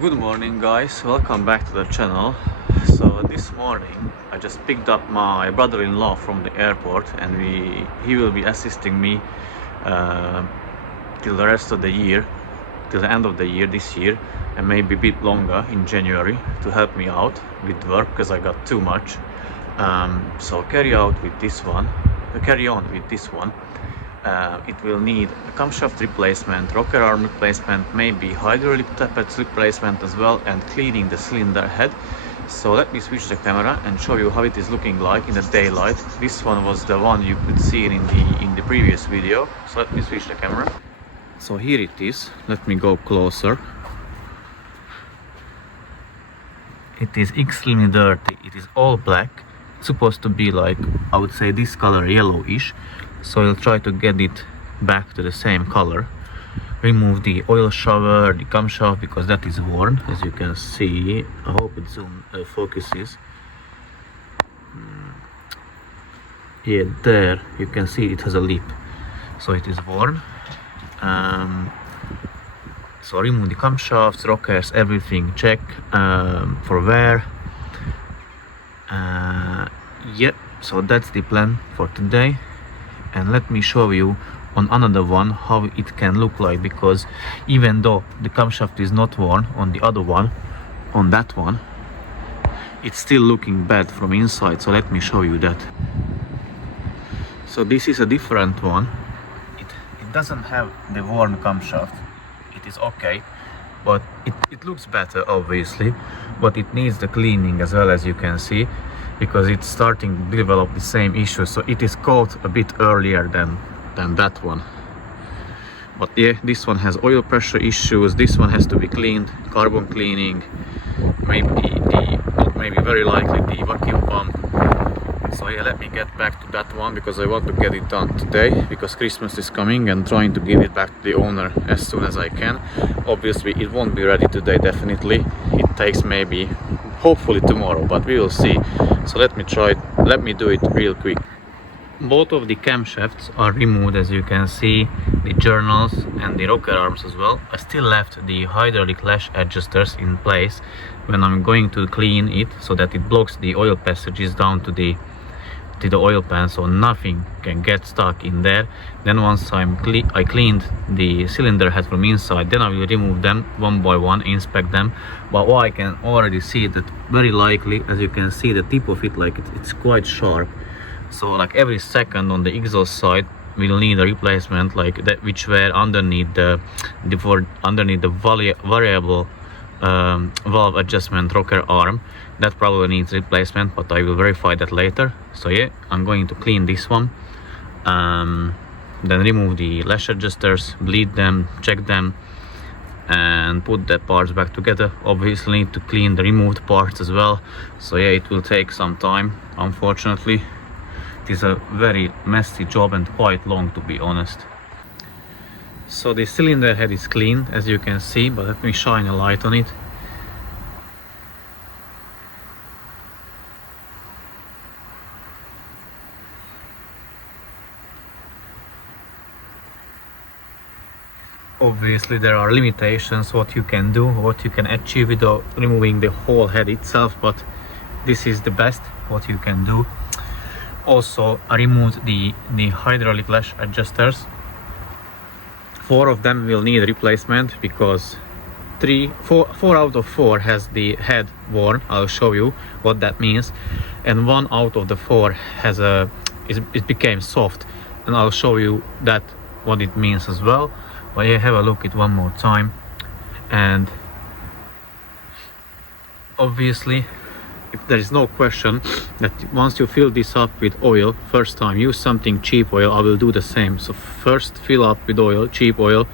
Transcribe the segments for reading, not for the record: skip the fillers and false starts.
Good morning guys, welcome back to the channel. So this morning I just picked up my brother-in-law from the airport and he will be assisting me till the rest of the year, till the end of the year this year, and maybe a bit longer in January to help me out with work because I got too much. So carry on with this one. It will need a camshaft replacement, rocker arm replacement, maybe hydraulic tappets replacement as well, and cleaning the cylinder head. So let me switch the camera and show you how it is looking like in the daylight. This one was the one you could see in the previous video. So let me switch the camera. So here it is. Let me go closer. It is extremely dirty. It is all black. It's supposed to be like, I would say, this color, yellowish. So I'll try to get it back to the same color. Remove the oil shower, the camshaft, because that is worn, as you can see. I hope it focuses. Yeah, there you can see it has a lip, so it is worn. So remove the camshafts, rockers, everything, check for wear. Yep, so that's the plan for today. And let me show you on another one how it can look like, because even though the camshaft is not worn on the other one, on that one, it's still looking bad from inside. So let me show you that. So this is a different one. It doesn't have the worn camshaft. It is okay, but it looks better obviously, but it needs the cleaning as well, as you can see, because it's starting to develop the same issue. So it is caught a bit earlier than that one. But yeah, this one has oil pressure issues. This one has to be cleaned, carbon cleaning, maybe very likely the vacuum pump. So yeah, let me get back to that one because I want to get it done today, because Christmas is coming and trying to give it back to the owner as soon as I can. Obviously it won't be ready today, definitely. It takes maybe, hopefully tomorrow, but we will see. So let me do it real quick. Both of the camshafts are removed, as you can see, the journals and the rocker arms as well. I still left the hydraulic lash adjusters in place when I'm going to clean it, so that it blocks the oil passages down to the oil pan, so nothing can get stuck in there. Then once I cleaned the cylinder head from inside, then I will remove them one by one, inspect them. But what I can already see that very likely, as you can see, the tip of it, like it's quite sharp. So like every second on the exhaust side we'll need a replacement, like that, which were underneath the variable valve adjustment rocker arm. That probably needs replacement, but I will verify that later. So yeah, I'm going to clean this one, then remove the lash adjusters, bleed them, check them, and put the parts back together. Obviously need to clean the removed parts as well. So yeah, it will take some time, unfortunately. It is a very messy job and quite long, to be honest. So the cylinder head is cleaned, as you can see, but let me shine a light on it. Obviously there are limitations what you can do, what you can achieve without removing the whole head itself, but this is the best what you can do. Also, I removed the hydraulic lash adjusters. 4 of them will need replacement, because 4 out of 4 has the head worn. I'll show you what that means. And 1 out of the 4 has it became soft, and I'll show you that what it means as well. But yeah, have a look at it one more time. And obviously, there is no question that once you fill this up with oil, first time use something cheap oil. I will do the same. So first fill up with oil, cheap oil,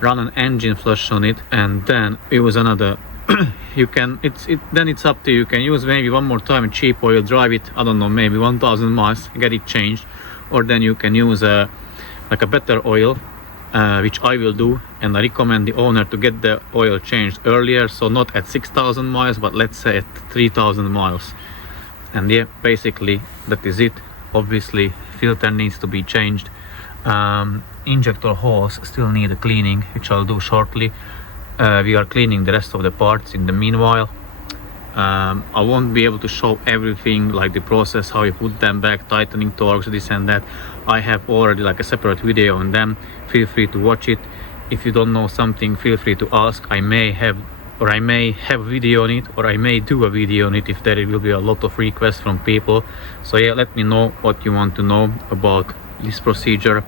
run an engine flush on it, and then use another. Then it's up to you. You can use maybe one more time cheap oil, drive it, I don't know, maybe 1000 miles, get it changed, or then you can use a better oil, which I will do, and I recommend the owner to get the oil changed earlier, so not at 6000 miles, but let's say at 3000 miles. And yeah, basically that is it. Obviously filter needs to be changed. Injector holes still need a cleaning, which I'll do shortly. we are cleaning the rest of the parts in the meanwhile. I won't be able to show everything, like the process, how you put them back, tightening torques, this and that. I have already like a separate video on them. Feel free to watch it. If you don't know something, feel free to ask. I may have a video on it, or I may do a video on it if there will be a lot of requests from people. So yeah, let me know what you want to know about this procedure,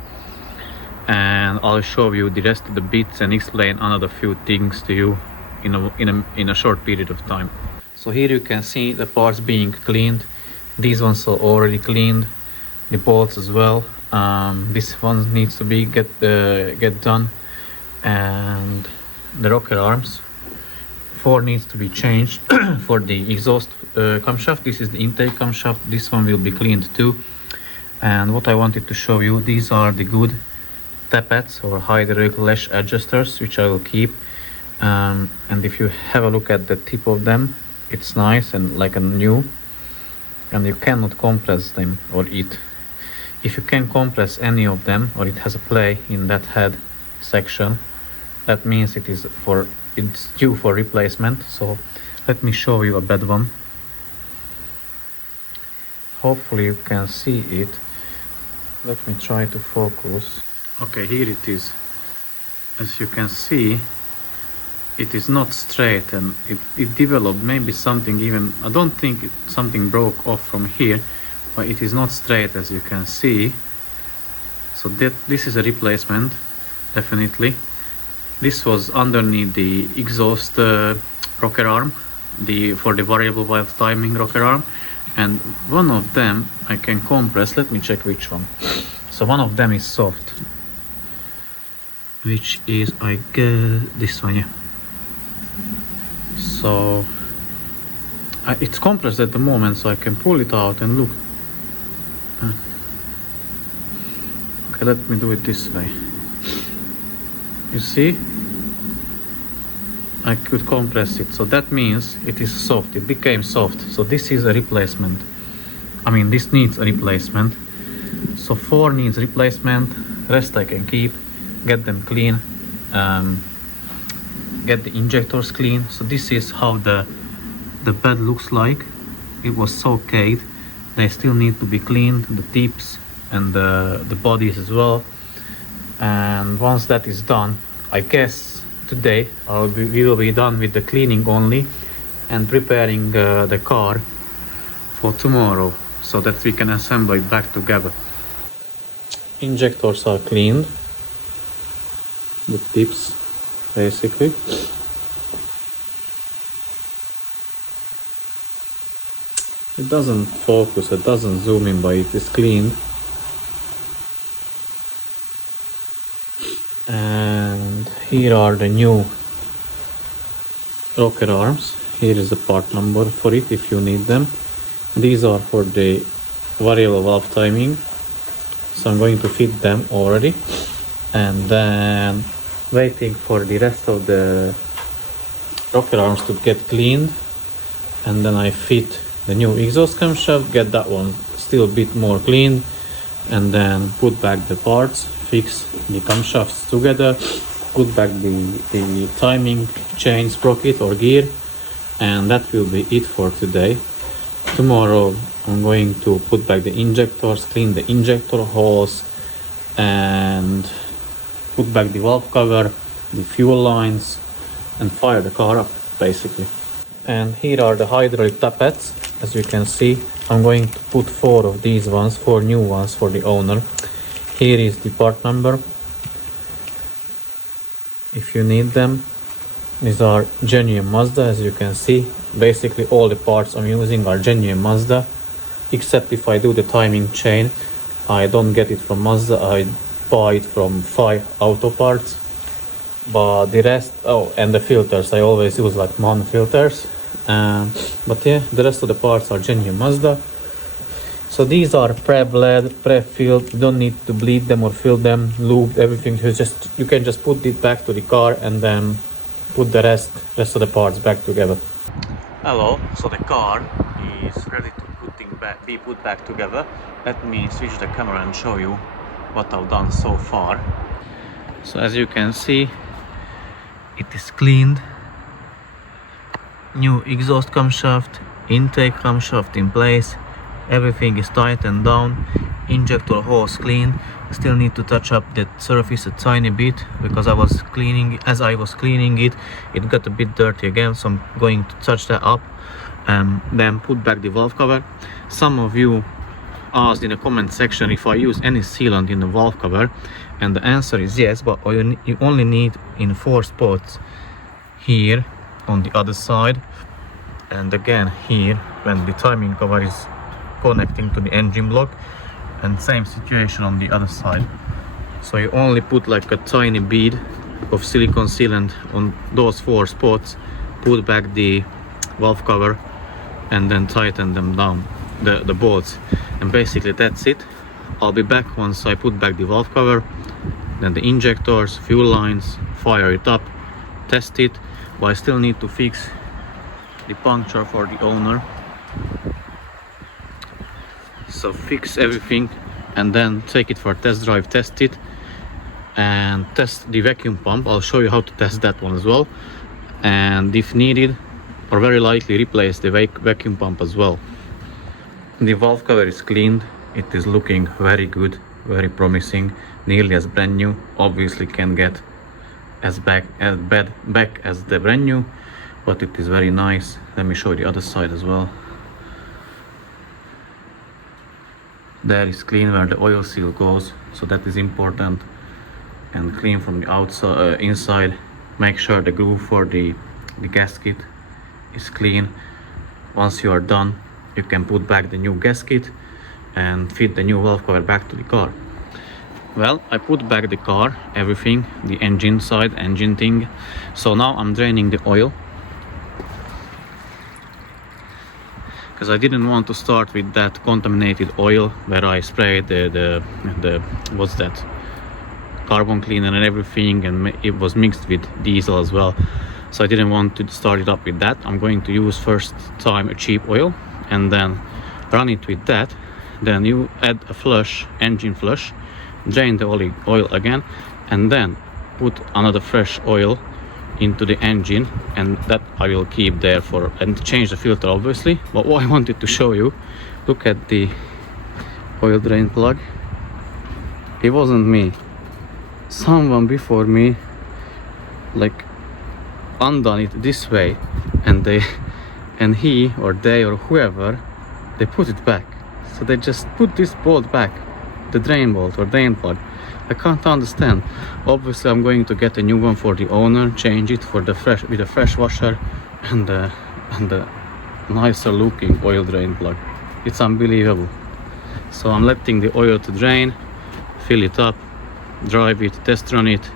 and I'll show you the rest of the bits and explain another few things to you in a short period of time. So here you can see the parts being cleaned. These ones are already cleaned, the bolts as well. This one needs to be get done, and the rocker arms. 4 needs to be changed for the exhaust camshaft. This is the intake camshaft. This one will be cleaned too. And what I wanted to show you, these are the good tappets or hydraulic lash adjusters, which I will keep. And if you have a look at the tip of them, it's nice and like a new, and you cannot compress them or it. If you can compress any of them, or it has a play in that head section, that means it's due for replacement. So let me show you a bad one. Hopefully you can see it. Let me try to focus. Okay, here it is. As you can see, it is not straight, and it developed maybe something, even I don't think something broke off from here, but it is not straight, as you can see. So this is a replacement, definitely. This was underneath the exhaust rocker arm, for the variable valve timing rocker arm, and one of them I can compress. Let me check which one. So one of them is soft, which is, I guess, this one, yeah. So it's compressed at the moment, so I can pull it out and look. Okay, let me do it this way. You see, I could compress it, so that means it is soft. It became soft. So this is a replacement. I mean, this needs a replacement. So 4 needs replacement. Rest I can keep. Get them clean. Get the injectors clean. So this is how the bed looks like. It was so caked. They still need to be cleaned, the tips and the bodies as well. And once that is done, I guess today we will be done with the cleaning only, and preparing the car for tomorrow, so that we can assemble it back together. Injectors are cleaned, the tips basically. It doesn't focus, it doesn't zoom in, but it is cleaned. And here are the new rocker arms. Here is the part number for it if you need them. These are for the variable valve timing, so I'm going to fit them already, and then waiting for the rest of the rocker arms to get cleaned, and then I fit the new exhaust camshaft, get that one still a bit more clean, and then put back the parts, fix the camshafts together, put back the timing chain sprocket or gear, and that will be it for today. Tomorrow I'm going to put back the injectors, clean the injector holes, and put back the valve cover, the fuel lines, and fire the car up basically. And here are the hydraulic tappets. As you can see, I'm going to put 4 of these ones, 4 new ones for the owner. Here is the part number if you need them. These are genuine Mazda, as you can see. Basically all the parts I'm using are genuine Mazda, except if I do the timing chain, I don't get it from Mazda, I buy it from 5 Auto Parts. But the rest, and the filters, I always use like MAN filters. But yeah, the rest of the parts are genuine Mazda. So these are pre-bled, pre-filled. You don't need to bleed them or fill them, lubed, everything. You can just put it back to the car and then put the rest of the parts back together. Hello, so the car is ready to be put back together. Let me switch the camera and show you what I've done so far. So as you can see, it is cleaned. New exhaust camshaft, intake camshaft in place, everything is tightened down, injector hose clean. Still need to touch up that surface a tiny bit because as I was cleaning it, it got a bit dirty again, so I'm going to touch that up and then put back the valve cover. Some of you asked in the comment section if I use any sealant in the valve cover, and the answer is yes, but you only need in 4 spots, here on the other side, and again here when the timing cover is connecting to the engine block, and same situation on the other side. So you only put like a tiny bead of silicone sealant on those 4 spots, put back the valve cover, and then tighten them down, the bolts, and basically that's it. I'll be back once I put back the valve cover, then the injectors, fuel lines, fire it up, test it. But I still need to fix the puncture for the owner, so fix everything and then take it for a test drive, test it, and test the vacuum pump. I'll show you how to test that one as well, and if needed, or very likely, replace the vacuum pump as well. The valve cover is cleaned, it is looking very good, very promising, nearly as brand new. Obviously can get as back as the brand new, but it is very nice. Let me show you the other side as well. There is clean where the oil seal goes, so that is important, and clean from the outside, inside. Make sure the groove for the gasket is clean. Once you are done, you can put back the new gasket and fit the new valve cover back to the car. Well, I put back the car, everything, the engine side, engine thing. So now I'm draining the oil, because I didn't want to start with that contaminated oil where I sprayed the what's that, carbon cleaner and everything, and it was mixed with diesel as well. So I didn't want to start it up with that. I'm going to use first time a cheap oil and then run it with that. Then you add a flush, engine flush, drain the oil again, and then put another fresh oil into the engine, and that I will keep there for, and change the filter obviously. But what I wanted to show you, look at the oil drain plug. It wasn't me, someone before me like undone it this way, and he or they or whoever, they put it back. So they just put this bolt back, the drain bolt or drain plug. I can't understand. Obviously I'm going to get a new one for the owner, change it for the fresh, with a fresh washer and the nicer looking oil drain plug. It's unbelievable. So I'm letting the oil to drain, fill it up, drive it, test run it,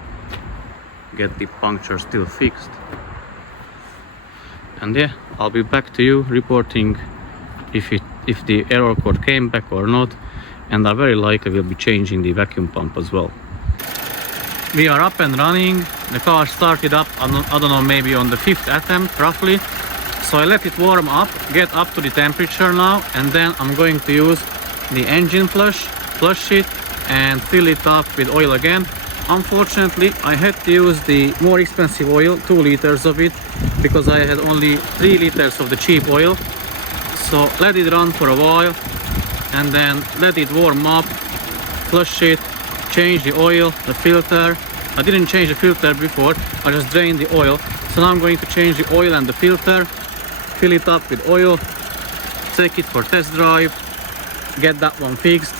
get the puncture still fixed, and yeah, I'll be back to you reporting if the error code came back or not. And I very likely will be changing the vacuum pump as well. We are up and running. The car started up, I don't know, maybe on the 5th attempt roughly. So I let it warm up, get up to the temperature now, and then I'm going to use the engine flush it and fill it up with oil again. Unfortunately I had to use the more expensive oil, 2 liters of it, because I had only 3 liters of the cheap oil. So let it run for a while, and then let it warm up, flush it, change the oil, the filter. I didn't change the filter before, I just drained the oil. So now I'm going to change the oil and the filter, fill it up with oil, take it for test drive, get that one fixed,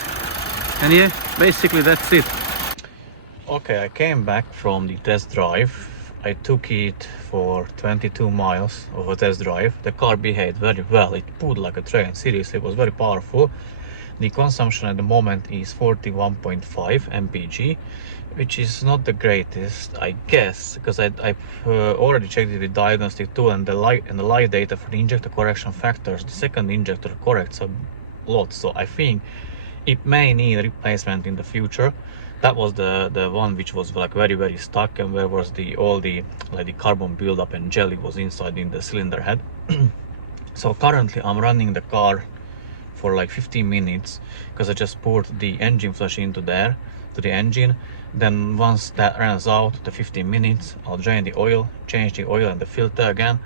and yeah, basically that's it. Okay, I came back from the test drive. I took it for 22 miles of a test drive. The car behaved very well, it pulled like a train, seriously, it was very powerful. The consumption at the moment is 41.5 mpg, which is not the greatest, I guess, because I've already checked it with diagnostic tool, and the live data for the injector correction factors. The second injector corrects a lot, so I think it may need replacement in the future. That was the one which was like very stuck, and where was all the carbon buildup and jelly was inside in the cylinder head. So currently I'm running the car for like 15 minutes because I just poured the engine flush into there to the engine. Then once that runs out, the 15 minutes, I'll drain the oil, change the oil and the filter again,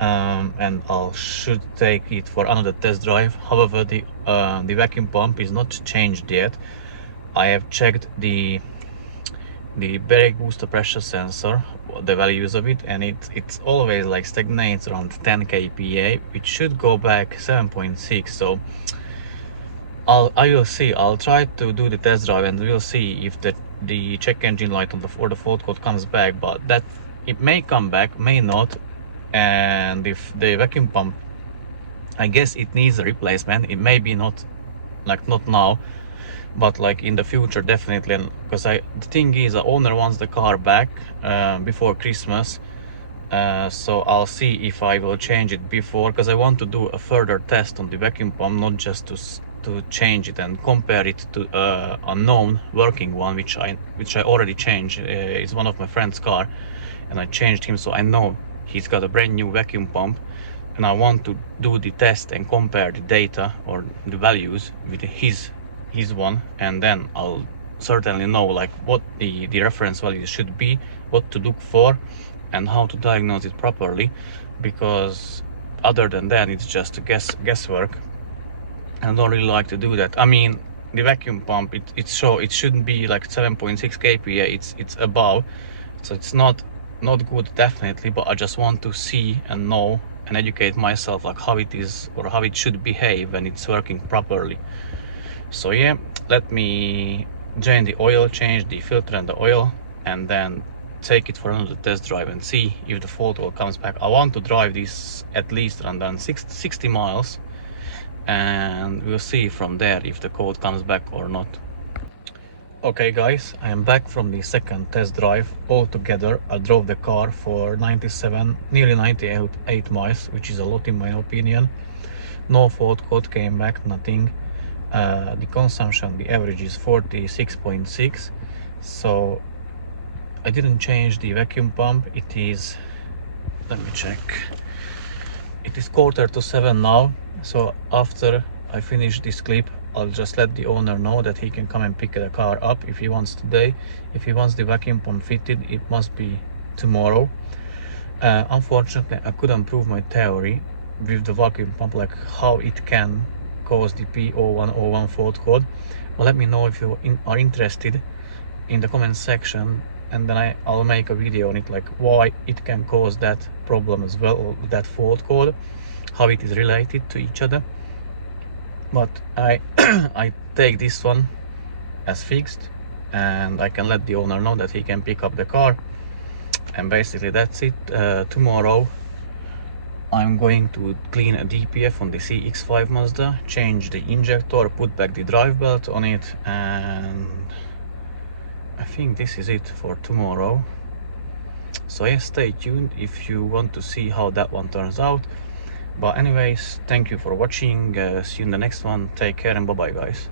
and I should take it for another test drive. However, the vacuum pump is not changed yet. I have checked the brake booster pressure sensor, the values of it, and it's always like stagnates around 10 kPa, which should go back 7.6. So I will see. I'll try to do the test drive and we'll see if the check engine light or the fault code comes back, but that it may come back, may not. And if the vacuum pump, I guess it needs a replacement. It may be not now, but like in the future definitely. And because the thing is, the owner wants the car back before Christmas, so I'll see if I will change it before, because I want to do a further test on the vacuum pump, not just to change it and compare it to a known working one, which I already changed. It's one of my friend's car and I changed him, so I know he's got a brand new vacuum pump, and I want to do the test and compare the data or the values with his one, and then I'll certainly know like what the reference value should be, what to look for, and how to diagnose it properly, because other than that it's just a guesswork. I don't really like to do that. I mean, the vacuum pump, it shouldn't be like 7.6 kPa, it's above, so it's not good definitely, but I just want to see and know and educate myself like how it is or how it should behave when it's working properly. So yeah, let me drain the oil, change the filter and the oil, and then take it for another test drive and see if the fault code comes back. I want to drive this at least around 60 miles, and we'll see from there if the code comes back or not. Okay guys, I am back from the second test drive. Altogether I drove the car for 97, nearly 98 miles, which is a lot in my opinion. No fault code came back, nothing. The consumption, the average is 46.6. so I didn't change the vacuum pump. It is, let me check, it is 6:45 now. So after I finish this clip, I'll just let the owner know that he can come and pick the car up if he wants today. If he wants the vacuum pump fitted, it must be tomorrow. Unfortunately, I couldn't prove my theory with the vacuum pump, like how it can cause the P0101 fault code. But let me know if you are interested in the comment section, and then I'll make a video on it, like why it can cause that problem as well, or that fault code, how it is related to each other. But I take this one as fixed, and I can let the owner know that he can pick up the car, and basically that's it. Tomorrow I'm going to clean a DPF on the CX-5 Mazda, change the injector, put back the drive belt on it, and I think this is it for tomorrow. So yeah, stay tuned if you want to see how that one turns out. But anyways, thank you for watching. See you in the next one. Take care and bye bye guys.